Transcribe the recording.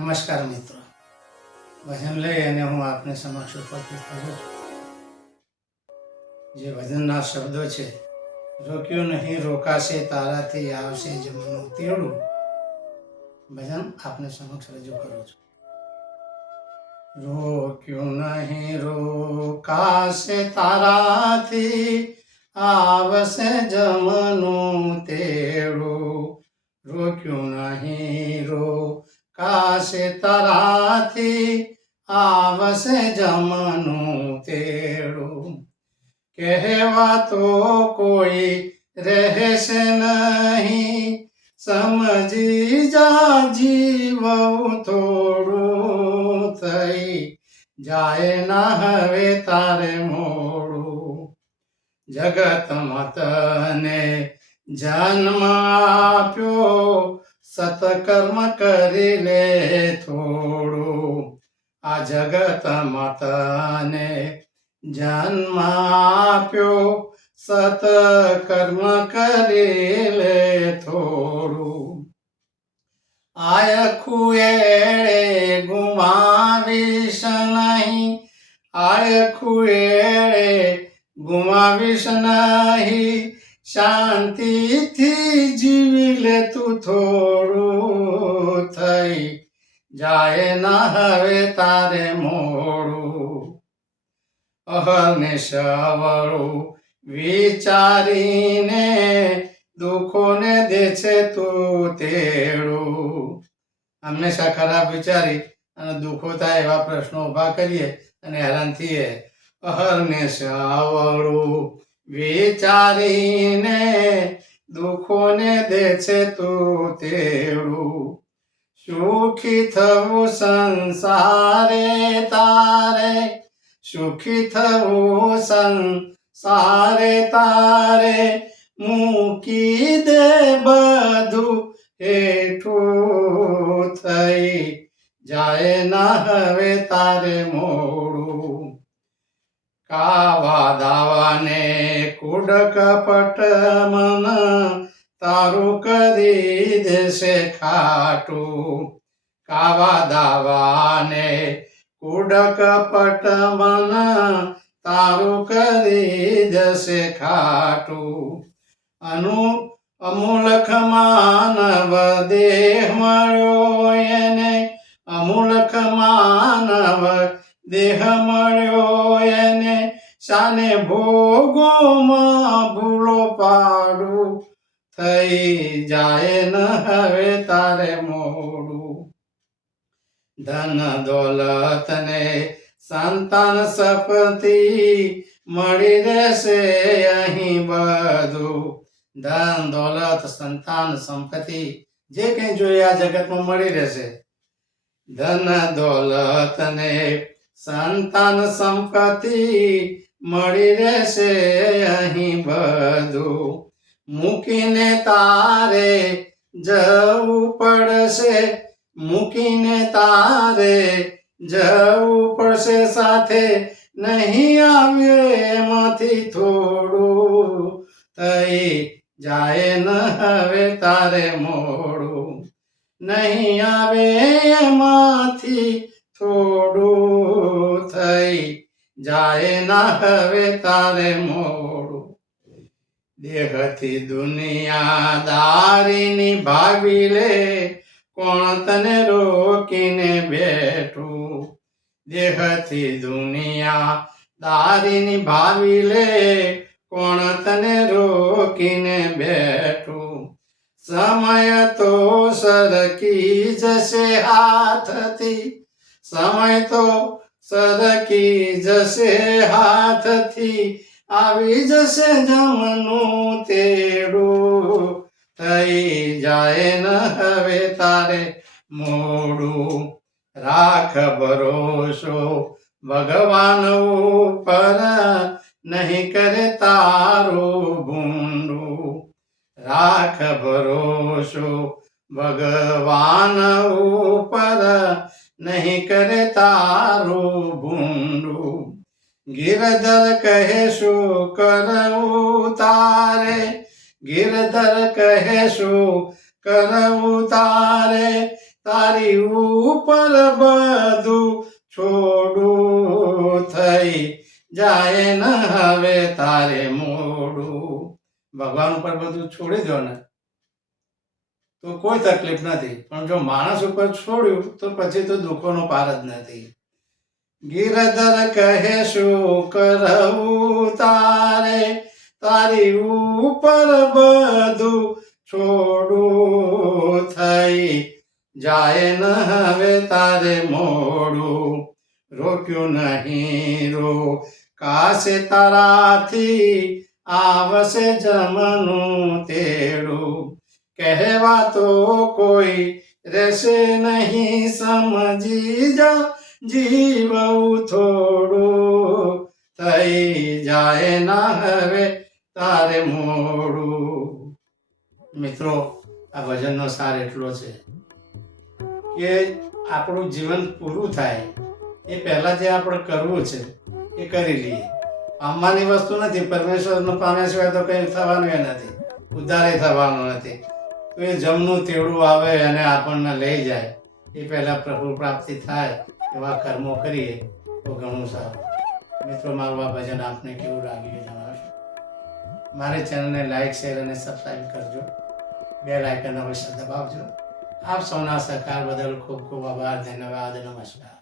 નમસ્કાર મિત્રો, ભજન લઈ અને હું આપને સમક્ષ ઉપસ્થિત કરું છું. જે ભજનના શબ્દો છે, રોક્યું નહીં રોકાશે તારાથી આવશે જમનું તેડું. ભજન આપને સમક્ષ રજૂ કરું છું. રોક્યું નહીં રોકાશે તારાથી આવશે જમનું તેડું. રોક્યું નહીં રોકાશે તારાથી આવશે જમનું તેડું. કહેવા તો કોઈ રહેશે નહીં, સમજી જા જીવ થોડું થઈ જાય ના હવે તારે મોડું. જગતમાં તને જન્મ આપ્યો, સતકર્મ કરી લે થોડું. આ જગતમાં તને જન્મ આપ્યો, સતકર્મ કરી લે થોડું. આયખું એળે ગુમાવીશ નહીં, આયખું એળે ગુમાવીશ નહીં, શાંતિથી જીવી લે તું થોડું. થઈ જાય ના હવે તારે મોડું. અહને સવળું વિચારીને દુઃખોને દે છે તું તેડું. હંમેશા ખરાબ વિચારી અને દુઃખો થાય એવા પ્રશ્નો ઊભા કરીએ અને હેરાન થઈએ. અહને સવળું વિચારીને દુઃખોને દે છે તું તેડું. સુખી થવું સંસારે તારે, સુખી થવું સંસારે તારે, મૂકી દે બધું હેઠું. થઈ જાય ના હવે તારે મોડું. કાવા દાવાને કુડ કપટ મન તારું કરી દેશે ખાટું. કાવા દાવાને કુડ કપટ મન તારું કરી દેશે ખાટું. અમૂલખ માનવ દેહ મળ્યો એને, અમૂલખ માનવ દેહ મળ્યો એને, શાને ભોગોમાં ભૂલો પાડું. થઈ જાય ન હવે તારે મોડું. ધન દોલત ને સંતાન સંપત્તિ મળી રહેશે અહીં બધું. ધન દોલત સંતાન સંપત્તિ જે કંઈ જોઈએ આ જગતમાં મળી રહેશે. ધન દોલત ને સંતાન સંપત્તિ મળી રહેશે અહીં બધું. મૂકીને તારે જવું પડશે, મૂકીને તારે જવું પડશે સાથે, નહીં આવે એમાંથી થોડું. થઈ જાય ન હવે તારે મોડું. નહીં આવે એમાંથી થોડું. થઈ જાય ના હવે તારે મોડું. દેહથી દુનિયાદારીની ભાવી લે, કોણ તને રોકીને બેઠું. દેહથી દુનિયાદારીની ભાવી લે, કોણ તને રોકીને બેઠું. સમય તો સરકી જશે હાથથી, સમય તો સરકી જશે હાથથી, આવી જશે જમનું તેડું. થઈ જાય ન હવે તારે મોડું. રાખ ભરોસો ભગવાન ઉપર, નહીં કરે તારું ભૂંડું. રાખ ભરોસો ભગવાન ઉપર, નહીં કરે તારું ભૂંડું. ગિરધર કહે શું કરવું તારે, ગિરધર કહે શું કરવું તારે, તારી ઉપર બધું છોડું થઈ જાય ન હવે તારે મોડું. ભગવાન ઉપર બધું છોડી દો ને તો કોઈ તકલીફ નથી, પણ જો માણસ ઉપર છોડ્યું તો પછી તો દુઃખોનો પાર જ નથી. ગિરધર કહે શું કરવું તારે, તારી ઉપર બધું છોડું થઈ જાય ન હવે તારે મોડું. રોક્યું નહીં રો કાશે તારાથી આવશે જમનું તેડું. કહેવા તો કોઈ રહેશે નહીં સમજી જા જીવવું થોડું થઈ જાય ના હવે તારે મોડું. મિત્રો, આ ભજનનો સાર એટલો છે કે આપણું જીવન પૂરું થાય એ પહેલા જે આપણે કરવું છે એ કરી લઈએ. પામવાની વસ્તુ નથી, પરમેશ્વરનો પામ્યા સિવાય તો કંઈ થવાનું એ નથી, ઉદ્ધારે થવાનું નથી. તો એ જમનું તેડું આવે અને આપણને લઈ જાય એ પહેલા પ્રભુ પ્રાપ્તિ થાય એવા કર્મો કરીએ તો ઘણું સારું. મિત્રો, મારું આ ભજન આપને કેવું લાગ્યું એ જણાવશો. મારી ચેનલને લાઈક, શેર અને સબસ્ક્રાઈબ કરજો. બેલ આઇકન અવશ્ય દબાવજો. આપ સૌના સહકાર બદલ ખૂબ ખૂબ આભાર. ધન્યવાદ. નમસ્કાર.